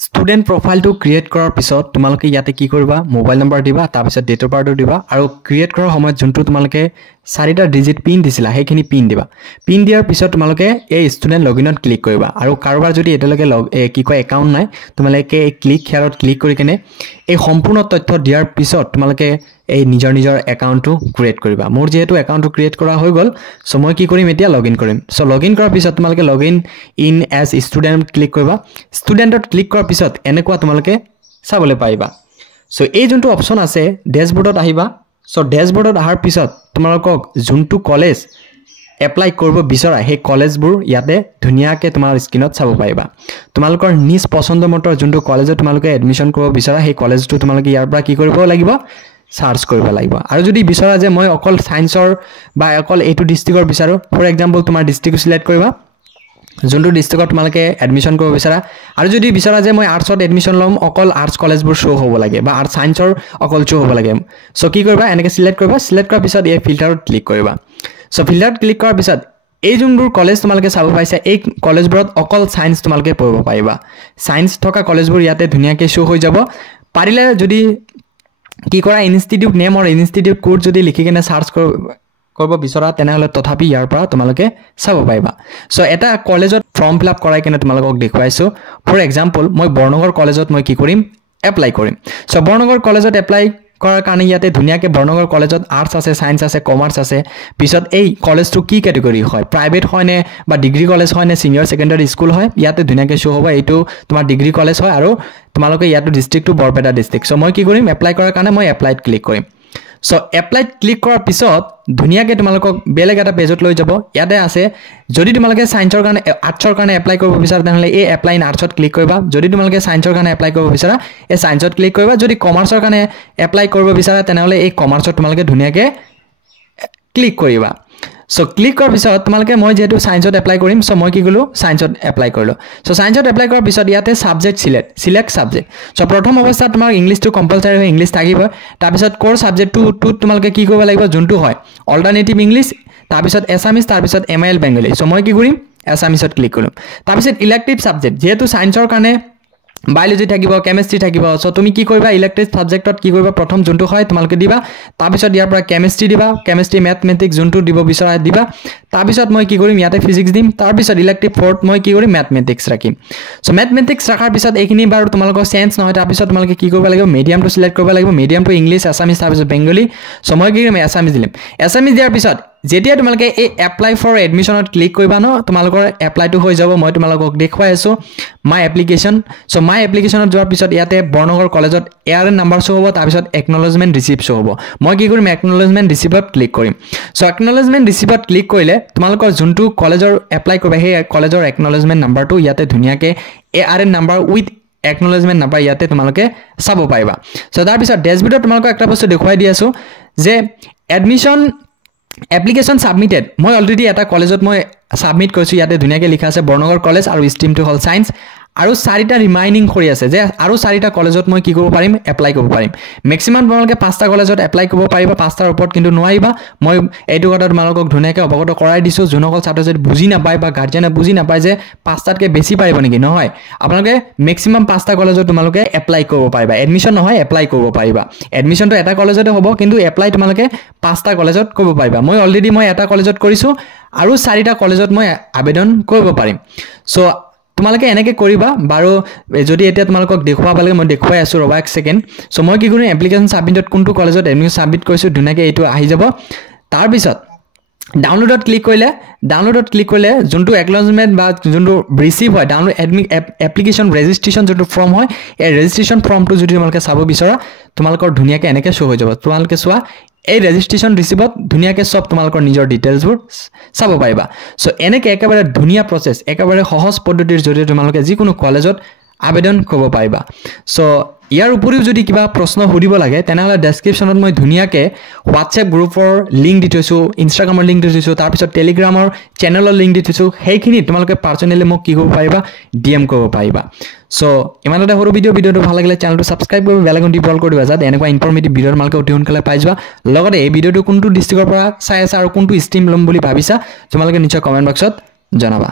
Student profile to create কৰাৰ পিছত তোমালোকে ইয়াতে কি কৰিবা মোবাইল নম্বৰ দিবা তাৰ পিছত ডেট অফ বাৰ্থ দিবা আৰু ক্ৰিয়েট কৰাৰ সময়ত যোনটো তোমালোকে চাৰিটা ডিজিট পিন দিছিলা হেখিনি পিন দিবা পিন দিয়াৰ পিছত তোমালোকে এই ষ্টুডেন্ট লগইনত ক্লিক কৰিবা আৰু কাৰোবাৰ যদি এতিয়ালৈকে কি কয় একাউন্ট নাই তোমালোকে ক্লিক হিয়াৰত ক্লিক কৰি কেনে এই সম্পূৰ্ণ তথ্য দিয়াৰ পিছত তোমালোকে এই নিজৰ একাউন্টটো ক্ৰিয়েট কৰিবা মোৰ যেহেতু একাউন্টটো ক্ৰিয়েট কৰা হৈ গল সো মই কি কৰিম এতিয়া লগইন কৰিম সো লগইন কৰাৰ পিছত তোমালোকে login in as student click কৰিবা ষ্টুডেন্টত ক্লিক কৰাৰ পিছত এনেকুৱা তোমালোকে চাবলৈ পাইবা সো এই যোনটো অপচন আছে ড্যাশবোৰ্ডত আহিবা সো ড্যাশবোৰ্ডত আহাৰ পিছত তোমালোকক যোনটো কলেজ এপ্লাই কৰিব বিচৰা হে কলেজবোৰ ইয়াতে ধুনিয়াকে তোমাৰ স্ক্ৰিনত চাব পাইবা তোমালোকৰ নিজ পছন্দমতৰ যোনটো কলেজত তোমালোকে এডমিশন কৰিব বিচৰা হে কলেজটো তোমালোকে ইয়াৰ পৰা কি কৰিব লাগিব সাৰ্চ কৰিব লাগিব আৰু যদি বিচৰা যে মই অকল সায়েন্সৰ বা অকল এটো ডিস্ট্ৰিক্টৰ বিচাৰো ফৰ এক্সাম্পল তোমাৰ ডিস্ট্ৰিক্ট সিলেক্ট কৰিবা যোনটো ডিস্ট্ৰিক্টত তোমালোকে এডমিশন কৰিব বিচৰা আৰু যদি বিচৰা যে মই আৰ্টছত এডমিশন লম অকল আৰ্টছ কলেজবোৰ শো হ'ব লাগে বা আৰ্টছ সায়েন্সৰ অকল শো হ'ব লাগে সো কি কৰিবা এনেকে সিলেক্ট কৰিবা সিলেক্ট কৰাৰ পিছত এই ফিল্টাৰত ক্লিক কৰিবা সো ফিল্টাৰত ক্লিক কৰাৰ পিছত এই যোনবোৰ কলেজ তোমালোকে চাব পাইছা এই কলেজবোৰত অকল সায়েন্স তোমালোকে পঢ়িব পাৰিবা সায়েন্স থকা কলেজবোৰ ইয়াতে ধুনিয়াকে শো হৈ যাব পাৰিলে যদি কি কৰা ইনষ্টিটিউট নেম আৰু ইনষ্টিটিউট কোড যদি লিখি কেনে সাৰ্চ কৰিব বিচৰা তেনেহলে তথাপি ইয়াৰ পৰা তোমালোকে চাব পাইবা সো এটা কলেজত ফৰ্ম ফিল আপ কৰাই কেনে তোমালোকক দেখুৱাইছো ফৰ এক্সাম্পল মই বৰ্ণগৰ কলেজত মই কি কৰিম এপ্লাই কৰিম সো বৰ্ণগৰ কলেজত এপ্লাই কৰাৰ কাৰণে ইয়াতে ধুনিয়াকে বৰ্ণগৰ কলেজত আৰ্টছ আছে সায়েন্স আছে কমাৰ্চ আছে পিছত এই কলেজটো কি ক্যাটেগৰী হয় প্ৰাইভেট হয় নে বা ডিগ্ৰী কলেজ হয় নে সিনিয়ৰ সেকেন্ডাৰী স্কুল হয় ইয়াতে ধুনিয়াকে শো হ'ব এইটো তোমাৰ ডিগ্ৰী কলেজ হয় আৰু তোমালোকে ইয়াটো ডিস্ট্ৰিক্টটো বৰপেটা ডিস্ট্ৰিক্ট সো মই কি কৰিম এপ্লাই কৰাৰ কাৰণে মই এপ্লাইত ক্লিক কৰিম সো এপ্লাইত ক্লিক কৰাৰ পিছত ধুনিয়াকে তোমালোকক বেলেগ এটা পেজত লৈ যাব ইয়াতে আছে যদি তোমালোকে সায়েন্সৰ কাৰণে আৰ্টছৰ কাৰণে এপ্লাই কৰিব বিচাৰা তেনেহলে এই এপ্লাই ইন আৰ্টছত ক্লিক কৰিবা যদি তোমালোকে সায়েন্সৰ কাৰণে এপ্লাই কৰিব বিচাৰা এই সায়েন্সত ক্লিক কৰিবা যদি কমাৰ্চৰ কাৰণে এপ্লাই কৰিব বিচাৰা তেনেহলে এই কমাৰ্চত তোমালোকে ধুনিয়াকে ক্লিক কৰিবা সো ক্লিক কৰাৰ পিছত তোমালোকে মই যেহেতু সায়েন্সত এপ্লাই কৰিম সো মই কি কলো সায়েন্সত এপ্লাই কৰিলো সো সায়েন্সত এপ্লাই কৰাৰ পিছত ইয়াতে সাবজেক্ট সিলেক্ট সাবজেক্ট সো প্ৰথম অৱস্থাত তোমাৰ ইংলিশটো কম্পালসৰি হয় ইংলিশ থাকিব তাৰ পিছত কোৰ সাবজেক্টটো তোমালোকে কি কৰিব লাগিব যোনটো হয় অল্টাৰনেটিভ ইংলিশ তাৰ পিছত এছামিজ তাৰ পিছত এমএল বেংগলী সো মই কি কৰিম এছামিজত ক্লিক কৰিম তাৰ পিছত ইলেক্টিভ সাবজেক্ট যেহেতু সায়েন্সৰ কাৰণে বায়োলজি থাকিব কেমিস্ট্ৰি থাকিব সো তুমি কি কৰিবা ইলেক্টিভ সাবজেক্টত কি কৰিবা প্ৰথম যোনটো হয় তোমালোকে দিবা তাৰ পিছত ইয়াৰ পৰা কেমিস্ট্ৰি দিবা কেমিস্ট্ৰি ম্যাথমেটিক্স যোনটো দিব বিচৰা দিবা তাৰ পিছত মই কি কৰিম ইয়াতে ফিজিক্স দিম তাৰ পিছত ইলেক্টিভ ফোৰ্থ মই কি কৰিম ম্যাথমেটিক্স ৰাখিম সো ম্যাথমেটিক্স ৰাখাৰ পিছত এইখিনি বাৰ তোমালোকৰ সেন্স নহয় তাৰ পিছত তোমালোকে কি কৰিব লাগিব মিডিয়ামটো সিলেক্ট কৰিব লাগিব মিডিয়ামটো ইংলিশ আসামিজ তাৰ পিছত বেংগলী সো মই কি কৰিম আসামিজ দিম আসামিজ দিয়াৰ পিছত যেতিয়া তোমালোকে এই এপ্লাই ফৰ এডমিশনত ক্লিক কৰিবা ন তোমালোকৰ এপ্লাইটো হৈ যাব মই তোমালোকক দেখুৱাই আছো মাই এপ্লিকেশন সো মাই এপ্লিকেশনত যোৱাৰ পিছত ইয়াতে বৰ্ণগৰ কলেজত এআৰএন নাম্বাৰ শো হ'ব তাৰ পিছত একনলেজমেন্ট ৰিসিভ শো হ'ব মই কি কৰিম একনলেজমেন্ট ৰিসিভত ক্লিক কৰিম সো একনলেজমেন্ট ৰিসিভত ক্লিক কৰিলে তোমালোকৰ যোনটো কলেজৰ এপ্লাই কৰিবা সেই কলেজৰ একনলেজমেন্ট নাম্বাৰটো ইয়াতে ধুনিয়াকে ARN number with acknowledgement number ইয়াতে তোমালোকে চাব পাইবা সো তাৰ পিছত ড্যাশবোৰ্ডত তোমালোকক একটা বস্তু দেখুৱাই দি আছো যে এডমিশন এপ্লিকেশন সাবমিটেড মই অলৰেডি এটা কলেজত মই সাবমিট কৰিছো ইয়াতে ধুনিয়াকে লিখা আছে বৰ্ণগৰ কলেজ আৰু ষ্ট্ৰীমটো হল সায়েন্স আৰু চাৰিটা ৰিমাইনিং কৰি আছে যে আৰু চাৰিটা কলেজত মই কি কৰিব পাৰিম এপ্লাই কৰিব পাৰিম ম্যাক্সিমাম তোমালোকে পাঁচটা কলেজত এপ্লাই কৰিব পাৰিবা পাঁচটাৰ ওপৰত কিন্তু নোৱাৰিবা মই এইটো কথা তোমালোকক ধুনিয়াকে অৱগত কৰাই দিছো যোনসকল ছাত্ৰছাত্ৰী বুজি নাপায় বা গাৰ্ডিয়ানে বুজি নাপায় যে পাঁচটাতকৈ বেছি পাৰিব নেকি নহয় আপোনালোকে ম্যাক্সিমাম পাঁচটা কলেজত তোমালোকে এপ্লাই কৰিব পাৰিবা এডমিশন নহয় এপ্লাই কৰিব পাৰিবা এডমিশনটো এটা কলেজতে হ'ব কিন্তু এপ্লাই তোমালোকে পাঁচটা কলেজত কৰিব পাৰিবা মই অলৰেডি মই এটা কলেজত কৰিছো আৰু চাৰিটা কলেজত মই আবেদন কৰিব পাৰিম সো তোমালোকে এনেকে কৰিবা বাৰু যদি এতিয়া তোমালোকক দেখুৱাব লাগে মই দেখুৱাই আছো ৰবা এক সেকেন্ড সো মই কি কৰিম এপ্লিকেশন সাবমিটত কোনটো কলেজত এডমিশন সাবমিট কৰিছো ধুনিয়াকে এইটো আহি যাব তাৰ পিছত ডাউনলোডত ক্লিক কৰিলে যোনটো একনলেজমেন্ট বা যোনটো ৰিসিভ হয় ডাউনলোড এপ্লিকেশন ৰেজিষ্ট্ৰেচন যোনটো ফৰ্ম হয় এই ৰেজিষ্ট্ৰেচন ফৰ্মটো যদি তোমালোকে চাব বিচৰা তোমালোকৰ ধুনিয়াকে এনেকে শো হৈ যাব তোমালোকে চোৱা এই ৰেজিষ্ট্ৰেচন ৰিসিভত ধুনিয়াকে সব তোমালোকৰ নিজৰ ডিটেইলছবোৰ চাব পাৰিবা সো এনেকে একেবাৰে ধুনিয়া প্ৰসেস একেবাৰে সহজ পদ্ধতিৰ জৰিয়তে তোমালোকে যিকোনো কলেজত আবেদন কৰিব পাৰিবা সো ইয়াৰ উপৰিও যদি কিবা প্ৰশ্ন সুধিব লাগে তেনেহলে ডেসক্ৰিপচনত মই ধুনিয়াকে WhatsApp গ্ৰুপৰ লিংক দি থৈছো ইনষ্টাগ্ৰামৰ লিংক দি থৈছো তাৰ পিছত টেলিগ্ৰামৰ চেনেলৰ লিংক দি থৈছো সেইখিনি তোমালোকে পাৰ্সোনালি মোক কি কৰিব পাৰিবা ডিএম কৰিব পাৰিবা সো ইমানতে সৰু ভিডিওটো ভাল লাগিলে চেনেলটো সাবস্ক্ৰাইব কৰি বেল আইকনটো প্ৰেছ কৰি দিবা যাতে এনেকুৱা ইনফৰমেটিভ ভিডিও তোমালোকে অতি সোনকালে পাই যাবা লগতে এই ভিডিওটো কোনটো ডিস্ট্ৰিক্টৰ পৰা চাই আছা আৰু কোনটো ষ্ট্ৰীম লম বুলি ভাবিছা তোমালোকে নিশ্চয় কমেন্ট বক্সত জনাবা